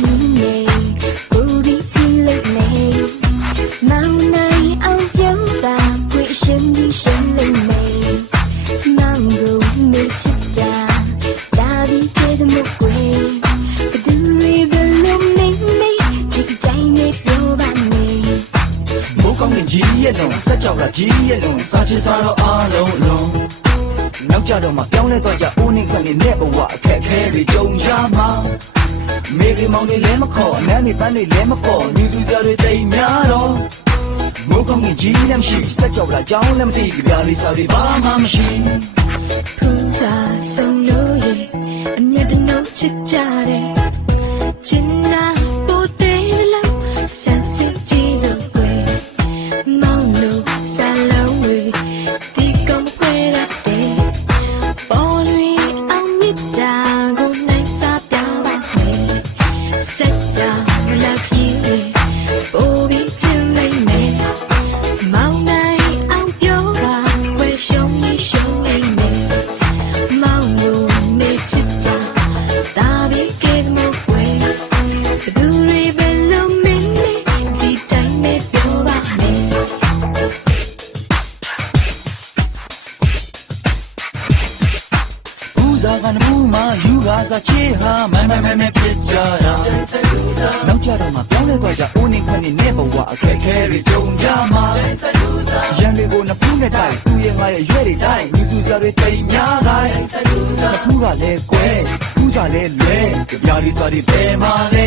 me, booty chilling me. Now night out yoga, wishing you shilling me. Now go meet you down, daddy get them away. But the river look me, take a time if you're by me. မိုးကောင်းတဲ့ကြီးရဲ့လုံးဆက်ကြောက်လာကြီးရဲ့လုံးစားချင်စားတော့အားလုံးလုံးနောက်ကြတော့မှပြောင်းလဲတော့ကြအိုးနေခန့်နဲ့ဘဝအခက်ခဲတွေကြုံရမှာမေရီမောင်လေးလဲမခေါ်အနမ်းနေပန်းလေးလဲမခေါ်လူသူကြတွေတိမ်များတော့မိုးကောင်းတဲ့ကြီးလည်းမရှိဆက်ကြောက်လာကြောင်းလည်းမသိကြပြလေးစားတွေဘာမှမရှိ Puta solo ye, amya de no chichare. Chinna pote la, sensi jizo kwe. Mauno salawe, di kom kwe la de. Polui ang mita go nai sa pya ba me. Setja la kiwe, bobi chin mai me. Mau nai ang pyo ba, we show me me. Mau me chita, tabi give me away. The duri below me, di time me pyo ba me. ဦးစားကနမူမှာယူကားစားချေဟာမန်ဖြစ်ကြတာနောက်ကြတော့မှပြောင်းလဲသွားကြအိုးနေခွန်းနဲ့ဘဝအခက်ခဲတွေကြုံကြမှာရန်တွေကိုနဖူးနဲ့တိုက်သူရဲ့ငါရဲ့ရွဲ့တွေတိုက်လူသူကြတွေတိမ်များတိုင်းနဖူးကလည်းကွဲဦးစားလည်းလဲကြပြားလေးစားတွေပဲမှာလဲ